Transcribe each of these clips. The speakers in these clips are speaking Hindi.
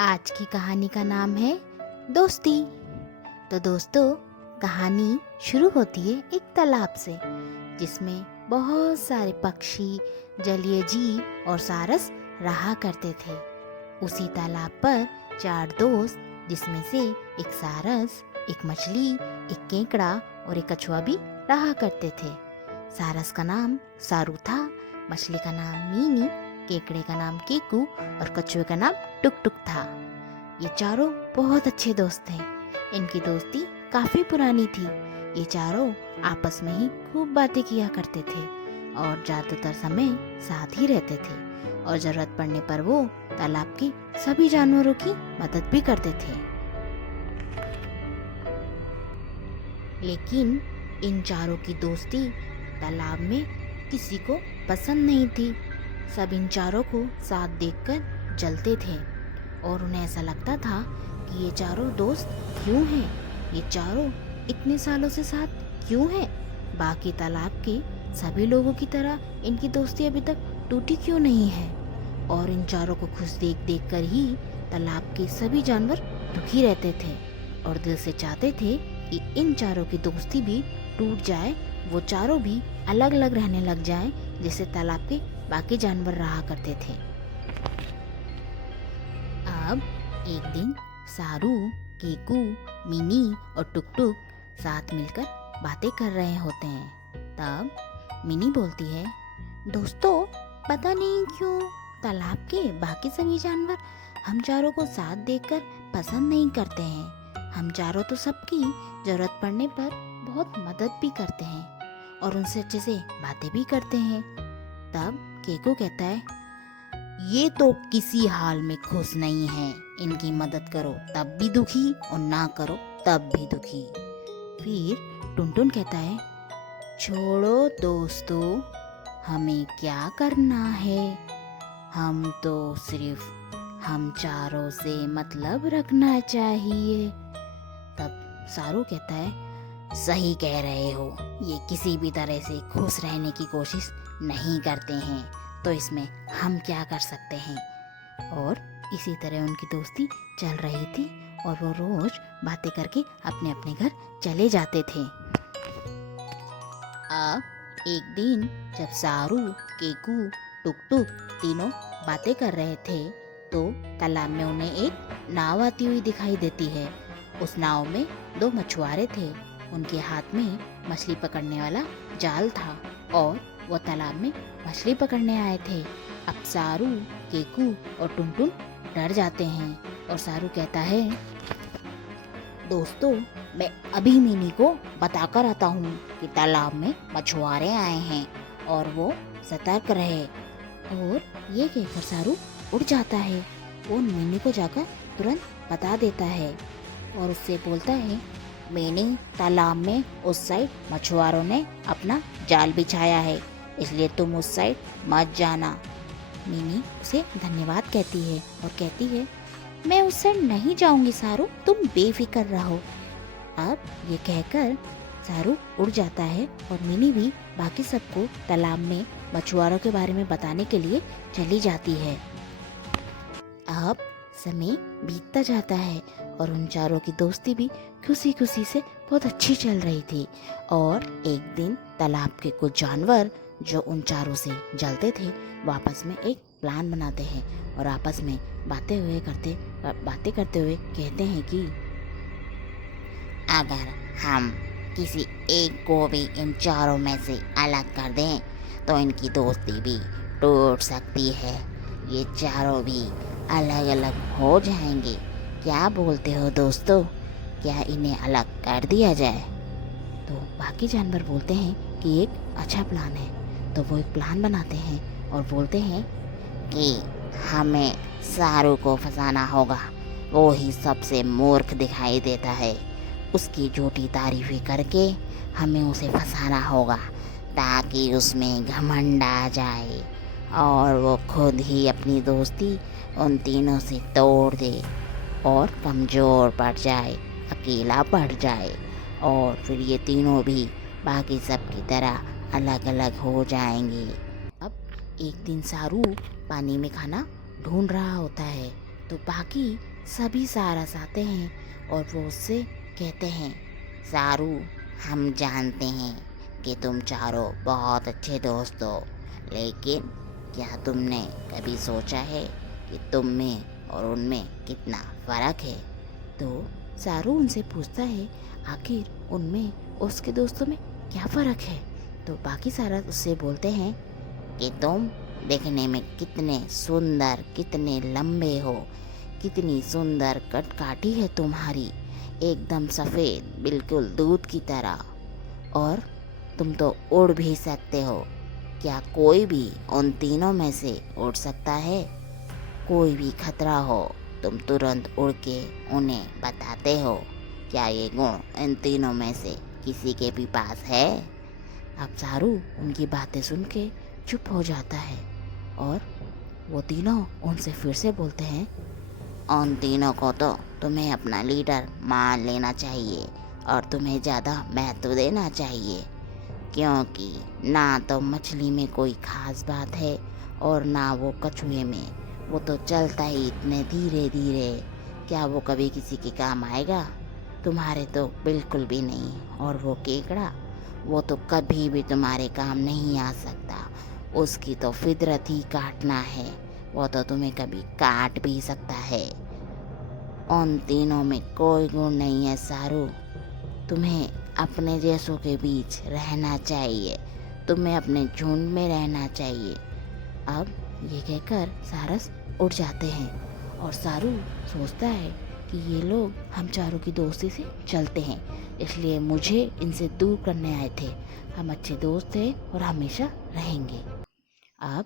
आज की कहानी का नाम है दोस्ती। तो दोस्तों, कहानी शुरू होती है एक तालाब से जिसमें बहुत सारे पक्षी, जलीय जीव और सारस रहा करते थे। उसी तालाब पर 4 दोस्त, जिसमें से एक सारस, एक मछली, एक केकड़ा और एक कछुआ भी रहा करते थे। सारस का नाम सारू था, मछली का नाम मीनी, केकड़े का नाम केकू और कछुए का नाम टुक टुक था। ये चारों बहुत अच्छे दोस्त थे। इनकी दोस्ती काफी पुरानी थी। ये चारों आपस में ही खूब बातें किया करते थे और ज्यादातर समय साथ ही रहते थे और जरूरत पड़ने पर वो तालाब के सभी जानवरों की मदद भी करते थे। लेकिन इन चारों की दोस्ती तालाब में किसी को पसंद नहीं थी। सब इन चारों को साथ देखकर जलते थे और उन्हें ऐसा लगता था कि ये चारों दोस्त क्यों हैं, ये चारों इतने सालों से साथ क्यों हैं, बाकी तालाब के सभी लोगों की तरह इनकी दोस्ती अभी तक टूटी क्यों नहीं है। और इन चारों को खुश देख देख कर ही तालाब के सभी जानवर दुखी रहते थे और दिल से चाहते थे कि इन चारों की दोस्ती भी टूट जाए, वो चारों भी अलग अलग रहने लग जाएं, जैसे तालाब के बाकी जानवर रहा करते थे। अब एक दिन सारू, केकू, मिनी और टुक टुक साथ मिलकर बातें कर रहे होते हैं। तब मिनी बोलती है, दोस्तों, पता नहीं क्यों तालाब के बाकी सभी जानवर हम चारों को साथ देखकर पसंद नहीं करते हैं। हम चारों तो सबकी जरूरत पड़ने पर बहुत मदद भी करते हैं और उनसे अच्छे से बातें भी करते हैं। तब केकू कहता है, ये तो किसी हाल में खुश नहीं है। इनकी मदद करो तब भी दुखी और ना करो तब भी दुखी। फिर टुनटुन कहता है, छोड़ो दोस्तों, हमें क्या करना है, हम तो सिर्फ हम चारों से मतलब रखना चाहिए। तब सारू कहता है, सही कह रहे हो, ये किसी भी तरह से खुश रहने की कोशिश नहीं करते हैं, तो इसमें हम क्या कर सकते हैं। और इसी तरह उनकी दोस्ती चल रही थी और वो रोज बातें करके अपने अपने घर चले जाते थे। अब एक दिन जब सारू, केकू, टुक टुक तीनों बातें कर रहे थे तो तालाब में उन्हें एक नाव आती हुई दिखाई देती है। उस नाव में 2 मछुआरे थे। उनके हाथ में मछली पकड़ने वाला जाल था और वो तालाब में मछली पकड़ने आए थे। अब सारू, केकू और टुनटुन डर जाते हैं और सारू कहता है, दोस्तों, मैं अभी मिनी को बताकर आता हूँ कि तालाब में मछुआरे आए हैं और वो सतर्क रहे। और ये कहकर सारू उड़ जाता है और मिनी को जाकर तुरंत बता देता है और उससे बोलता है, मिनी, तालाब में उस साइड मछुआरों ने अपना जाल बिछाया है, इसलिए तुम उस साइड मत जाना। मिनी उसे धन्यवाद कहती है और कहती है, मैं उस साइड नहीं जाऊंगी सारू, तुम बेफिक्र रहो। अब ये कहकर सारू उड़ जाता है और मिनी भी बाकी सबको तालाब में मछुआरों के बारे में बताने के लिए चली जाती है। अब समय बीतता जाता है और उन चारों की दोस्ती भी खुशी खुशी से बहुत अच्छी चल रही थी। और एक दिन तालाब के कुछ जानवर जो उन चारों से जलते थे वो आपस में एक प्लान बनाते हैं और आपस में बातें करते हुए कहते हैं कि अगर हम किसी एक को भी इन चारों में से अलग कर दें तो इनकी दोस्ती भी टूट सकती है। ये चारों भी अलग अलग हो जाएंगे। क्या बोलते हो दोस्तों, क्या इन्हें अलग कर दिया जाए? तो बाकी जानवर बोलते हैं कि एक अच्छा प्लान है। तो वो एक प्लान बनाते हैं और बोलते हैं कि हमें सारू को फंसाना होगा। वो ही सबसे मूर्ख दिखाई देता है, उसकी झूठी तारीफें करके हमें उसे फंसाना होगा ताकि उसमें घमंड आ जाए और वो खुद ही अपनी दोस्ती उन तीनों से तोड़ दे और कमज़ोर पड़ जाए, अकेला पड़ जाए और फिर ये तीनों भी बाकी सब की तरह अलग अलग हो जाएंगे। अब एक दिन सारू पानी में खाना ढूंढ रहा होता है तो बाकी सभी सारस आते हैं और वो उससे कहते हैं, सारू, हम जानते हैं कि तुम चारों बहुत अच्छे दोस्त हो, लेकिन क्या तुमने कभी सोचा है कि तुम में और उनमें कितना फ़र्क है? तो सारू उनसे पूछता है आखिर उनमें और उसके दोस्तों में क्या फ़र्क है। तो बाकी सारस उससे बोलते हैं कि तुम देखने में कितने सुंदर, कितने लंबे हो, कितनी सुंदर कटकाठी है तुम्हारी, एकदम सफ़ेद, बिल्कुल दूध की तरह। और तुम तो उड़ भी सकते हो। क्या कोई भी उन तीनों में से उड़ सकता है? कोई भी खतरा हो, तुम तुरंत उड़ के उन्हें बताते हो। क्या ये गुण इन तीनों में से किसी के भी पास है? अब सारू उनकी बातें सुन के चुप हो जाता है और वो तीनों उनसे फिर से बोलते हैं, उन तीनों को तो तुम्हें अपना लीडर मान लेना चाहिए और तुम्हें ज़्यादा महत्व देना चाहिए, क्योंकि ना तो मछली में कोई खास बात है और ना वो कछुए में। वो तो चलता ही इतने धीरे धीरे, क्या वो कभी किसी के काम आएगा? तुम्हारे तो बिल्कुल भी नहीं। और वो केकड़ा, वो तो कभी भी तुम्हारे काम नहीं आ सकता। उसकी तो फितरत ही काटना है। वो तो तुम्हें कभी काट भी सकता है। उन तीनों में कोई गुण नहीं है सारू। तुम्हें अपने जैसों के बीच रहना चाहिए। तुम्हें अपने झुंड में रहना चाहिए। अब ये कहकर सारस उड़ जाते हैं और सारू सोचता है कि ये लोग हम चारों की दोस्ती से चलते हैं, इसलिए मुझे इनसे दूर करने आए थे। हम अच्छे दोस्त थे और हमेशा रहेंगे। अब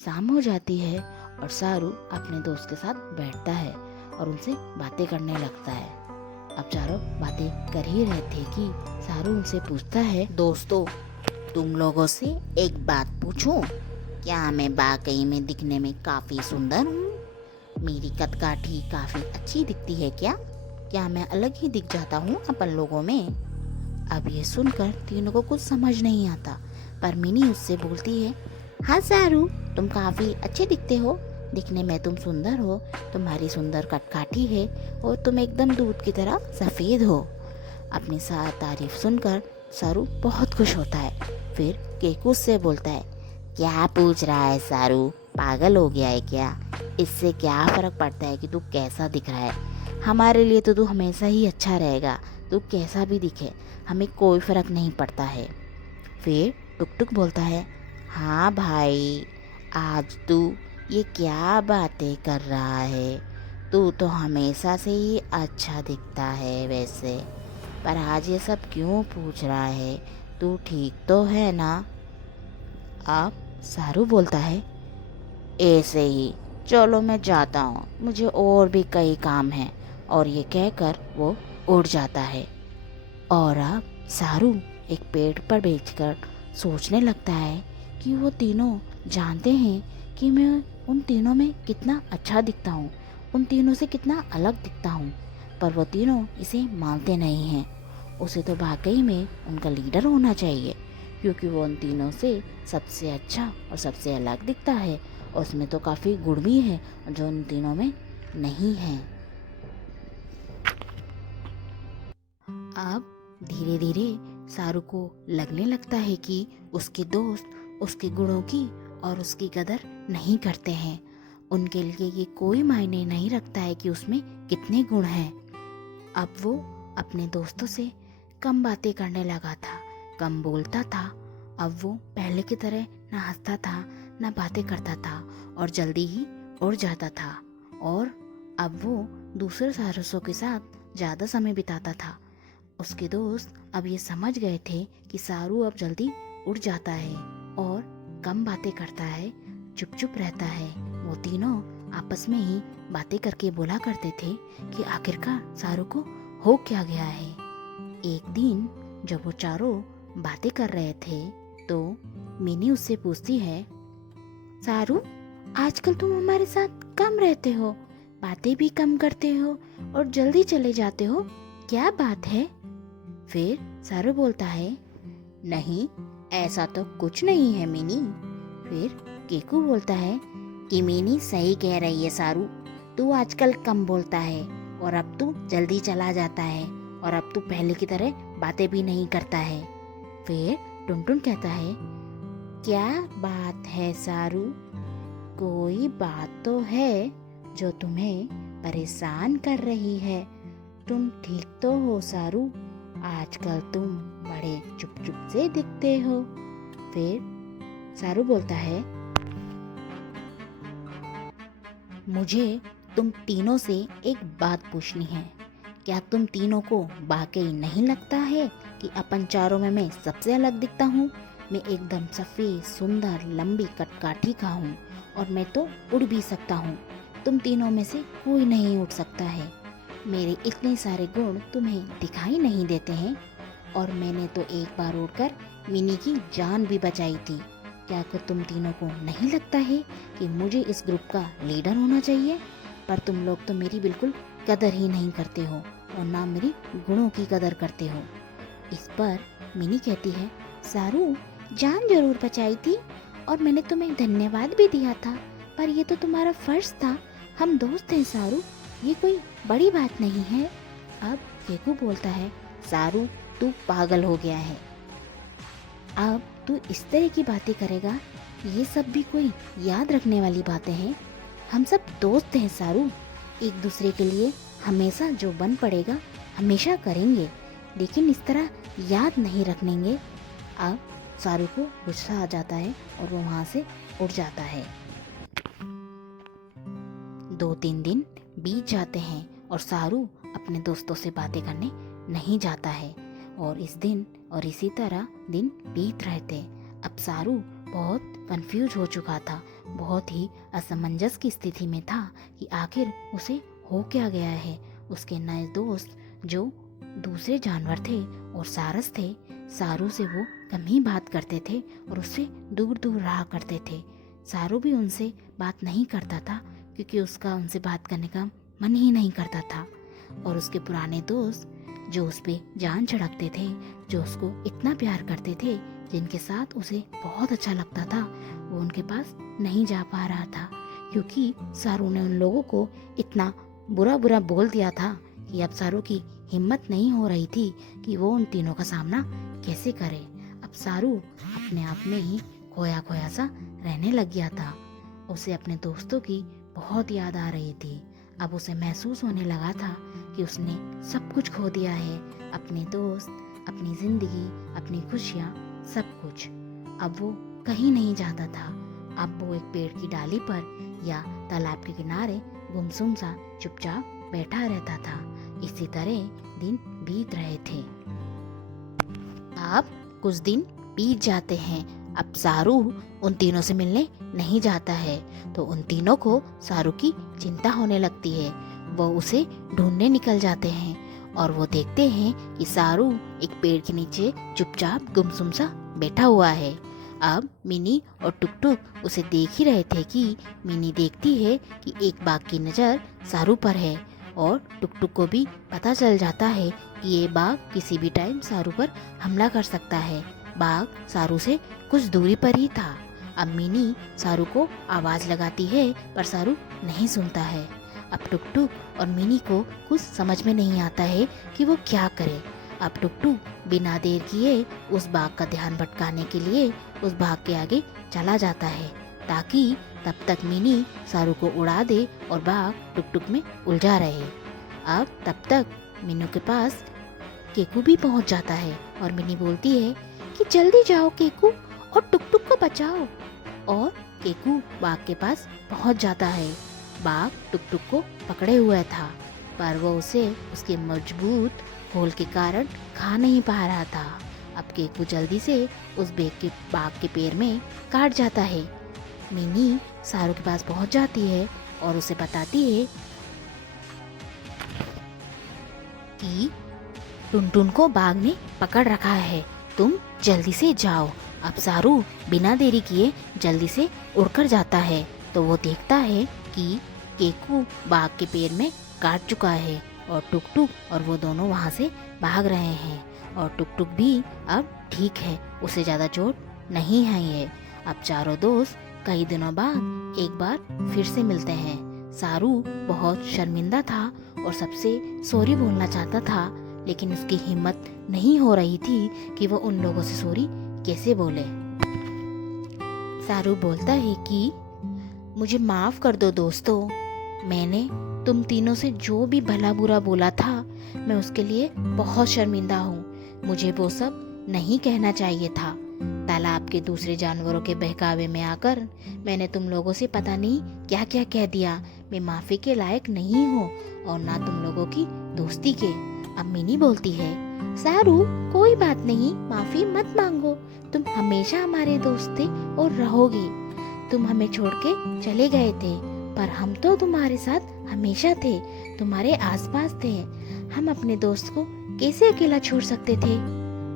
शाम हो जाती है और सारू अपने दोस्त के साथ बैठता है और उनसे बातें करने लगता है। अब चारों बातें कर ही रहे थे कि सारू उनसे पूछता है, दोस्तों, तुम लोगों से एक बात पूछूं? क्या मैं वाकई में दिखने में काफ़ी सुंदर हूँ? मेरी कदकाठी काफ़ी अच्छी दिखती है क्या? क्या मैं अलग ही दिख जाता हूँ अपन लोगों में? अब ये सुनकर तीनों को कुछ समझ नहीं आता, पर मिनी उससे बोलती है, हाँ सारू, तुम काफ़ी अच्छे दिखते हो। दिखने में तुम सुंदर हो, तुम्हारी सुंदर कटकाठी है और तुम एकदम दूध की तरह सफ़ेद हो। अपनी सारी तारीफ सुनकर सारू बहुत खुश होता है। फिर केकू से बोलता है, क्या पूछ रहा है सारू? पागल हो गया है क्या? इससे क्या फ़र्क पड़ता है कि तू कैसा दिख रहा है? हमारे लिए तो तू हमेशा ही अच्छा रहेगा, तू कैसा भी दिखे, हमें कोई फ़र्क नहीं पड़ता है। फिर टुक टुक बोलता है, हाँ भाई, आज तू ये क्या बातें कर रहा है? तू तो हमेशा से ही अच्छा दिखता है वैसे, पर आज ये सब क्यों पूछ रहा है? तू ठीक तो है ना? अब सारू बोलता है, ऐसे ही, चलो मैं जाता हूँ, मुझे और भी कई काम हैं। और ये कहकर वो उड़ जाता है। और अब सारू एक पेड़ पर बैठकर सोचने लगता है कि वो तीनों जानते हैं कि मैं उन तीनों में कितना अच्छा दिखता हूँ, उन तीनों से कितना अलग दिखता हूँ, पर वो तीनों इसे मानते नहीं हैं। उसे तो वाकई में उनका लीडर होना चाहिए, क्योंकि वो उन तीनों से सबसे अच्छा और सबसे अलग दिखता है और उसमें तो काफ़ी गुण भी है जो उन तीनों में नहीं है। अब धीरे धीरे सारू को लगने लगता है कि उसके दोस्त उसके गुणों की और उसकी कदर नहीं करते हैं। उनके लिए ये कोई मायने नहीं रखता है कि उसमें कितने गुण हैं। अब वो अपने दोस्तों से कम बातें करने लगा था, कम बोलता था। अब वो पहले की तरह ना हंसता था, ना बातें करता था और जल्दी ही उड़ जाता था। और अब वो दूसरे सारसों के साथ ज़्यादा समय बिताता था। उसके दोस्त अब ये समझ गए थे कि सारू अब जल्दी उड़ जाता है और कम बातें करता है, चुप चुप रहता है। वो तीनों आपस में ही बातें करके बोला करते थे कि आखिरकार सारू को हो क्या गया है। एक दिन जब वो चारों बातें कर रहे थे तो मिनी उससे पूछती है, सारू, आजकल तुम हमारे साथ कम रहते हो, बातें भी कम करते हो और जल्दी चले जाते हो, क्या बात है? फिर सारू बोलता है, नहीं, ऐसा तो कुछ नहीं है मिनी। फिर केकू बोलता है कि मिनी सही कह रही है सारू, तू आजकल कम बोलता है और अब तू जल्दी चला जाता है और अब तू पहले की तरह बातें भी नहीं करता है। फिर टुनटुन कहता है, क्या बात है सारू? कोई बात तो है जो तुम्हें परेशान कर रही है। तुम ठीक तो हो सारू? आजकल तुम बड़े चुप चुप से दिखते हो। फिर सारू बोलता है, मुझे तुम तीनों से एक बात पूछनी है। क्या तुम तीनों को वाकई नहीं लगता है कि अपन चारों में मैं सबसे अलग दिखता हूँ? मैं एकदम सफ़ेद, सुंदर, लंबी कटकाठी का हूँ और मैं तो उड़ भी सकता हूँ। तुम तीनों में से कोई नहीं उड़ सकता है। मेरे इतने सारे गुण तुम्हें दिखाई नहीं देते हैं और मैंने तो एक बार उड़कर मिनी की जान भी बचाई थी। क्या तुम तीनों को नहीं लगता है कि मुझे इस ग्रुप का लीडर होना चाहिए? पर तुम लोग तो मेरी बिल्कुल कदर ही नहीं करते हो और ना मेरी गुणों की कदर करते हो। इस पर मिनी कहती है, सारू, जान जरूर बचाई थी और मैंने तुम्हें धन्यवाद भी दिया था, पर ये तो तुम्हारा फर्ज था। हम दोस्त हैं सारू, ये कोई बड़ी बात नहीं है। अब केकू बोलता है, सारू तू पागल हो गया है। अब तू इस तरह की बातें करेगा? ये सब भी कोई याद रखने वाली बातें हैं? हम सब दोस्त हैं सारू, एक दूसरे के लिए हमेशा जो बन पड़ेगा हमेशा करेंगे, लेकिन इस तरह याद नहीं रखेंगे। अब सारू को गुस्सा आ जाता है और वो वहाँ से उठ जाता है। 2-3 दिन बीत जाते हैं और सारू अपने दोस्तों से बातें करने नहीं जाता है और इस दिन और इसी तरह दिन बीत रहे थे। अब सारू बहुत कंफ्यूज हो चुका था, बहुत ही असमंजस की स्थिति में था कि आखिर उसे हो क्या गया है। उसके नए दोस्त जो दूसरे जानवर थे और सारस थे, सारू से वो कम ही बात करते थे और उससे दूर दूर रहा करते थे। सारू भी उनसे बात नहीं करता था क्योंकि उसका उनसे बात करने का मन ही नहीं करता था। और उसके पुराने दोस्त जो उस पे जान छिड़कते थे, जो उसको इतना प्यार करते थे, जिनके साथ उसे बहुत अच्छा लगता था, वो उनके पास नहीं जा पा रहा था क्योंकि सारू ने उन लोगों को इतना बुरा बुरा बोल दिया था कि अब सारू की हिम्मत नहीं हो रही थी कि वो उन तीनों का सामना कैसे करे। अब सारू अपने आप में ही खोया खोया सा रहने लग गया था। उसे अपने दोस्तों की बहुत याद आ रही थी। अब उसे महसूस होने लगा था कि उसने सब कुछ खो दिया है, अपने दोस्त, अपनी जिंदगी, अपनी खुशियाँ, सब कुछ। अब वो कहीं नहीं जाता था। अब वो एक पेड़ की डाली पर या तालाब के किनारे गुमसुम सा चुपचाप बैठा रहता था। इसी तरह दिन बीत रहे थे। अब कुछ दिन बीत जाते हैं। अब सारू उन तीनों से मिलने नहीं जाता है तो उन तीनों को सारू की चिंता होने लगती है। वो उसे ढूंढने निकल जाते हैं और वो देखते हैं कि सारू एक पेड़ के नीचे चुपचाप गुमसुम सा बैठा हुआ है। अब मिनी और टुकटुक उसे देख ही रहे थे कि मिनी देखती है कि एक बाघ की नज़र सारू पर है और टुकटुक को भी पता चल जाता है कि ये बाघ किसी भी टाइम सारू पर हमला कर सकता है। बाघ सारू से कुछ दूरी पर ही था। अब मिनी सारू को आवाज़ लगाती है पर सारू नहीं सुनता है। अब टुकटुक और मिनी को कुछ समझ में नहीं आता है कि वो क्या करे। अब टुकटुक बिना देर किए उस बाघ का ध्यान भटकाने के लिए उस बाघ के आगे चला जाता है ताकि तब तक मिनी सारू को उड़ा दे और बाघ टुकटुक में उलझा रहे। अब तब तक मीनू के पास केकू भी पहुंच जाता है और मिनी बोलती है कि जल्दी जाओ केकू और टुकटुक को बचाओ। और केकू बाघ के पास पहुंच जाता है। बाघ टुकटुक को पकड़े हुआ था पर वो उसे उसके मजबूत खोल के कारण खा नहीं पा रहा था। अब केकू जल्दी से उस बाघ के पैर में काट जाता है। मिनी सारू के पास पहुंच जाती है और उसे बताती है कि टुनटुन को बाघ ने पकड़ रखा है, तुम जल्दी से जाओ। अब सारू बिना देरी किए जल्दी से उड़कर जाता है तो वो देखता है कि केकू बाघ के पैर में काट चुका है और टुकटुक और वो दोनों वहाँ से भाग रहे हैं। और टुकटुक भी अब ठीक है, उसे ज़्यादा चोट नहीं है। ये अब चारों दोस्त कई दिनों बाद एक बार फिर से मिलते हैं। सारू बहुत शर्मिंदा था और सबसे सॉरी बोलना चाहता था, लेकिन उसकी हिम्मत नहीं हो रही थी कि वो उन लोगों से सॉरी कैसे बोले। सारू बोलता है कि मुझे माफ़ कर दो दोस्तों, मैंने तुम तीनों से जो भी भला बुरा बोला था मैं उसके लिए बहुत शर्मिंदा हूँ। मुझे वो सब नहीं कहना चाहिए था। तालाब के दूसरे जानवरों के बहकावे में आकर मैंने तुम लोगों से पता नहीं क्या क्या कह दिया। मैं माफ़ी के लायक नहीं हूँ और ना तुम लोगों की दोस्ती के। अब मिनी बोलती है, सारू कोई बात नहीं, माफ़ी मत मांगो, तुम हमेशा हमारे दोस्त थे और रहोगे। तुम हमें छोड़ के चले गए थे पर हम तो तुम्हारे साथ हमेशा थे, तुम्हारे आसपास थे। हम अपने दोस्त को कैसे अकेला छोड़ सकते थे।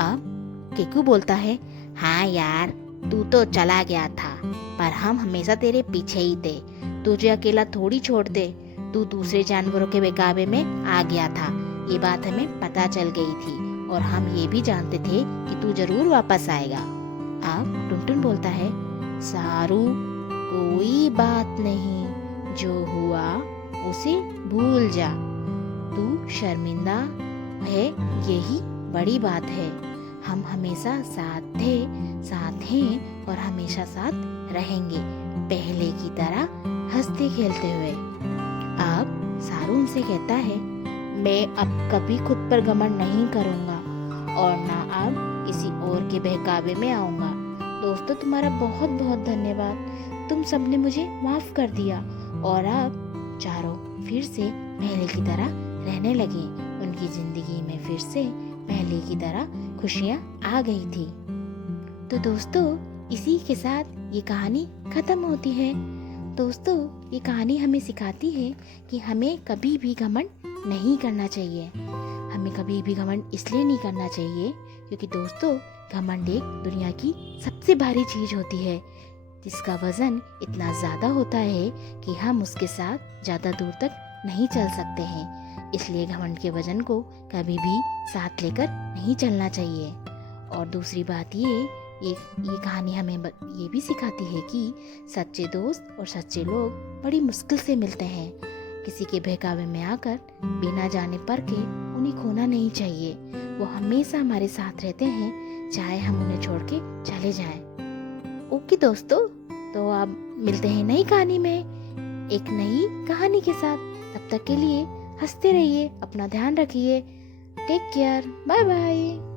अब केकू बोलता है, हाँ यार, तू तो चला गया था पर हम हमेशा तेरे पीछे ही थे। तुझे अकेला थोड़ी छोड़ दे, तू दूसरे जानवरों के बहकावे में आ गया था। ये बात हमें पता चल गई थी और हम ये भी जानते थे कि तू जरूर वापस आएगा। अब टुनटुन बोलता है, सारू कोई बात नहीं, जो हुआ उसे भूल जा। तू शर्मिंदा है, यही बड़ी बात है। हम हमेशा साथ थे, साथ हैं और हमेशा साथ रहेंगे, पहले की तरह हंसते खेलते हुए। अब सारू उनसे कहता है, मैं अब कभी खुद पर घमंड नहीं करूँगा और ना अब किसी और के बहकावे में आऊँगा। दोस्तों, तुम्हारा बहुत बहुत धन्यवाद। तुम सबने मुझे माफ़ कर दिया और अब चारों फिर से पहले की तरह रहने लगे। उनकी जिंदगी में फिर से पहले की तरह खुशियाँ आ गई थी। तो दोस्तों, इसी के साथ ये कहानी खत्म होती है। दोस्तों, ये कहानी हमें सिखाती है कि हमें कभी भी घमंड नहीं करना चाहिए। हमें कभी भी घमंड इसलिए नहीं करना चाहिए क्योंकि दोस्तों, घमंड एक दुनिया की सबसे भारी चीज होती है जिसका वजन इतना ज़्यादा होता है कि हम उसके साथ ज़्यादा दूर तक नहीं चल सकते हैं। इसलिए घमंड के वजन को कभी भी साथ लेकर नहीं चलना चाहिए। और दूसरी बात ये कहानी हमें ये भी सिखाती है कि सच्चे दोस्त और सच्चे लोग बड़ी मुश्किल से मिलते हैं। किसी के बहकावे में आकर बिना जाने पर के उन्हें खोना नहीं चाहिए। वो हमेशा हमारे साथ रहते हैं, चाहे हम उन्हें छोड़ के चले जाएं। ओके दोस्तों, तो अब मिलते हैं नई कहानी में एक नई कहानी के साथ। तब तक के लिए हंसते रहिए, अपना ध्यान रखिए। Take care, bye bye.